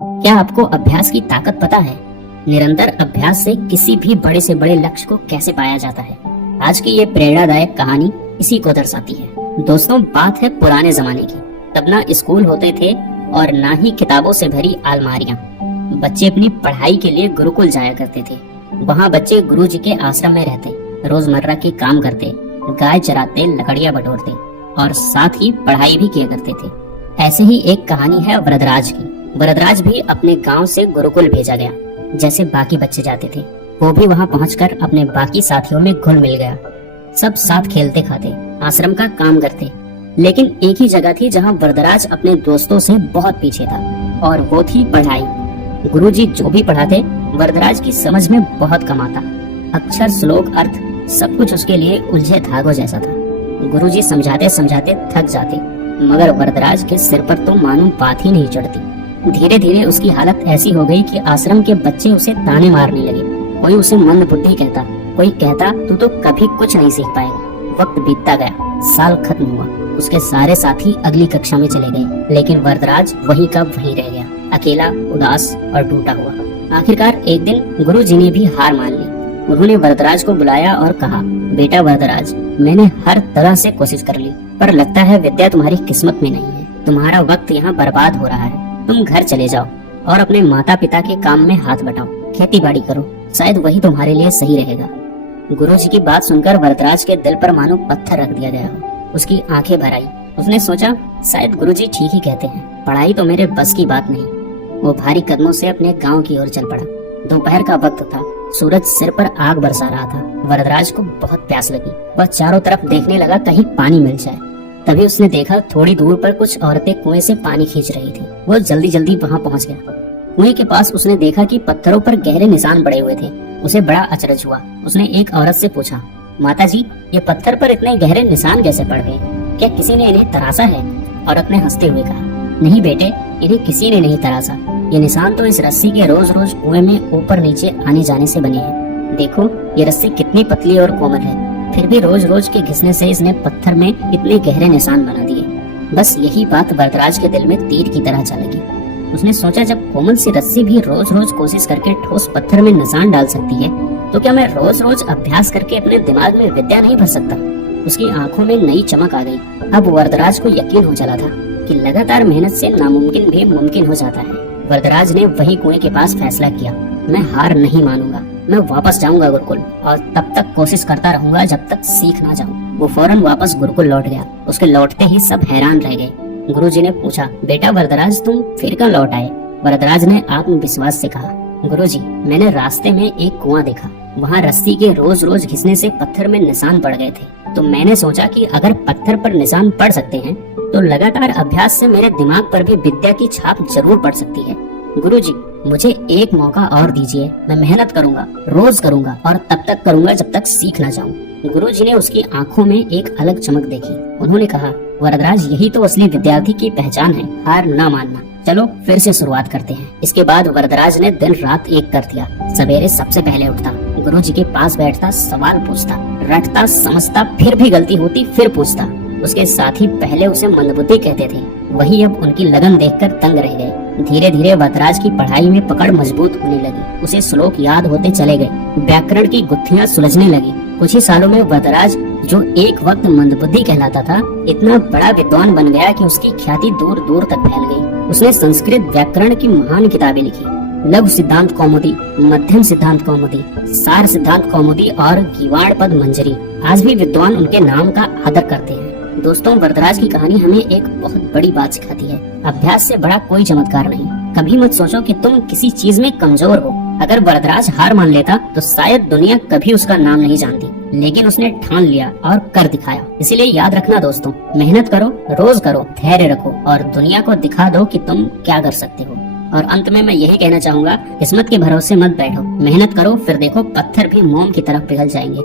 क्या आपको अभ्यास की ताकत पता है? निरंतर अभ्यास से किसी भी बड़े से बड़े लक्ष्य को कैसे पाया जाता है। आज की ये प्रेरणादायक कहानी इसी को दर्शाती है। दोस्तों, बात है पुराने जमाने की। तब ना स्कूल होते थे और ना ही किताबों से भरी अलमारियां। बच्चे अपनी पढ़ाई के लिए गुरुकुल जाया करते थे। वहाँ बच्चे गुरु जी के आश्रम में रहते, रोजमर्रा के काम करते, गाय चराते, लकड़ियाँ बटोरते और साथ ही पढ़ाई भी किया करते थे। ऐसे ही एक कहानी है वरदराज की। वरदराज भी अपने गांव से गुरुकुल भेजा गया, जैसे बाकी बच्चे जाते थे। वो भी वहां पहुंचकर अपने बाकी साथियों में घुल मिल गया। सब साथ खेलते खाते, आश्रम का काम करते। लेकिन एक ही जगह थी जहां वरदराज अपने दोस्तों से बहुत पीछे था, और वो थी पढ़ाई। गुरुजी जो भी पढ़ाते, वरदराज की समझ में बहुत कम आता। अक्षर, श्लोक, अर्थ सब कुछ उसके लिए उलझे धागों जैसा था। गुरुजी समझाते समझाते थक जाते, मगर वरदराज के सिर पर तो मानो बात ही नहीं चढ़ती। धीरे धीरे उसकी हालत ऐसी हो गई कि आश्रम के बच्चे उसे ताने मारने लगे। कोई उसे मंद बुद्धि कहता, कोई कहता तू तो कभी कुछ नहीं सीख पाएगा। वक्त बीतता गया, साल खत्म हुआ। उसके सारे साथी अगली कक्षा में चले गए, लेकिन वरदराज वहीं का वहीं रह गया, अकेला, उदास और टूटा हुआ। आखिरकार एक दिन गुरुजी ने भी हार मान ली। उन्होंने वरदराज को बुलाया और कहा, बेटा वरदराज, मैंने हर तरह से कोशिश कर ली, पर लगता है विद्या तुम्हारी किस्मत में नहीं है। तुम्हारा वक्त यहाँ बर्बाद हो रहा है। तुम घर चले जाओ और अपने माता पिता के काम में हाथ बटाओ, खेती बाड़ी करो, शायद वही तुम्हारे लिए सही रहेगा। गुरुजी की बात सुनकर वरदराज के दिल पर मानो पत्थर रख दिया गया हो। उसकी आंखें भर आई। उसने सोचा, शायद गुरुजी ठीक ही कहते हैं, पढ़ाई तो मेरे बस की बात नहीं। वो भारी कदमों से अपने गाँव की ओर चल पड़ा। दोपहर का वक्त था, सूरज सिर पर आग बरसा रहा था। वरदराज को बहुत प्यास लगी। वह चारों तरफ देखने लगा, कहीं पानी मिल जाए। तभी उसने देखा थोड़ी दूर पर कुछ औरतें कुएं से पानी खींच रही थी। वो जल्दी जल्दी वहां पहुंच गया। कुएं के पास उसने देखा कि पत्थरों पर गहरे निशान पड़े हुए थे। उसे बड़ा अचरज हुआ। उसने एक औरत से पूछा, माताजी, ये पत्थर पर इतने गहरे निशान कैसे पड़ गए? क्या किसी ने इन्हें तराशा है? औरत ने हंसते हुए कहा, नहीं बेटे, इन्हें किसी ने नहीं तराशा। ये निशान तो इस रस्सी के रोज रोज कुएं में ऊपर नीचे आने जाने से बने हैं। देखो ये रस्सी कितनी पतली और कोमल है, फिर भी रोज रोज के घिसने से इसने पत्थर में इतने गहरे निशान बना दिए। बस यही बात वरदराज के दिल में तीर की तरह जा लगी। उसने सोचा, जब कोमल सी रस्सी भी रोज रोज कोशिश करके ठोस पत्थर में निशान डाल सकती है, तो क्या मैं रोज रोज अभ्यास करके अपने दिमाग में विद्या नहीं भर सकता? उसकी आंखों में नई चमक आ गई। अब वरदराज को यकीन हो चला था कि लगातार मेहनत से नामुमकिन भी मुमकिन हो जाता है। वरदराज ने वही कुएं के पास फैसला किया, मैं हार नहीं मानूंगा। मैं वापस जाऊंगा गुरुकुल और तब तक कोशिश करता रहूंगा जब तक सीख ना जाऊं। वो फौरन वापस गुरुकुल लौट गया। उसके लौटते ही सब हैरान रह गए। गुरुजी ने पूछा, बेटा वरदराज, तुम फिर क्यों लौट आए? वरदराज ने आत्मविश्वास से कहा, गुरुजी, मैंने रास्ते में एक कुआं देखा। वहाँ रस्सी के रोज रोज घिसने से पत्थर में निशान पड़ गए थे। तो मैंने सोचा कि अगर पत्थर पर निशान पड़ सकते हैं, तो लगातार अभ्यास से मेरे दिमाग पर भी विद्या की छाप जरूर पड़ सकती है। गुरुजी, मुझे एक मौका और दीजिए। मैं मेहनत करूंगा, रोज करूंगा और तब तक करूंगा जब तक सीख ना जाऊं। गुरुजी ने उसकी आंखों में एक अलग चमक देखी। उन्होंने कहा, वरदराज, यही तो असली विद्यार्थी की पहचान है, हार ना मानना। चलो फिर से शुरुआत करते हैं। इसके बाद वरदराज ने दिन रात एक कर दिया। सवेरे सबसे पहले उठता, गुरुजी के पास बैठता, सवाल पूछता, रटता, समझता, फिर भी गलती होती फिर पूछता। उसके साथी पहले उसे मंदबुद्धि कहते थे, वही अब उनकी लगन देखकर तंग रह गए। धीरे धीरे वरदराज की पढ़ाई में पकड़ मजबूत होने लगी। उसे श्लोक याद होते चले गए, व्याकरण की गुत्थियां सुलझने लगी। कुछ ही सालों में वरदराज, जो एक वक्त मंदबुद्धि कहलाता था, इतना बड़ा विद्वान बन गया कि उसकी ख्याति दूर दूर तक फैल गई। उसने संस्कृत व्याकरण की महान किताबें लिखी, लघु सिद्धांत कौमुदी, मध्यम सिद्धांत कौमुदी, सार सिद्धांत कौमुदी और गीवाण पद मंजरी। आज भी विद्वान उनके नाम का आदर करते हैं। दोस्तों, वरदराज की कहानी हमें एक बहुत बड़ी बात सिखाती है, अभ्यास से बड़ा कोई चमत्कार नहीं। कभी मत सोचो कि तुम किसी चीज में कमजोर हो। अगर वरदराज हार मान लेता तो शायद दुनिया कभी उसका नाम नहीं जानती, लेकिन उसने ठान लिया और कर दिखाया। इसीलिए याद रखना दोस्तों, मेहनत करो, रोज करो, धैर्य रखो और दुनिया को दिखा दो कि तुम क्या कर सकते हो। और अंत में मैं यही कहना चाहूंगा, किस्मत के भरोसे मत बैठो, मेहनत करो, फिर देखो पत्थर भी मोम की तरफ पिघल जाएंगे।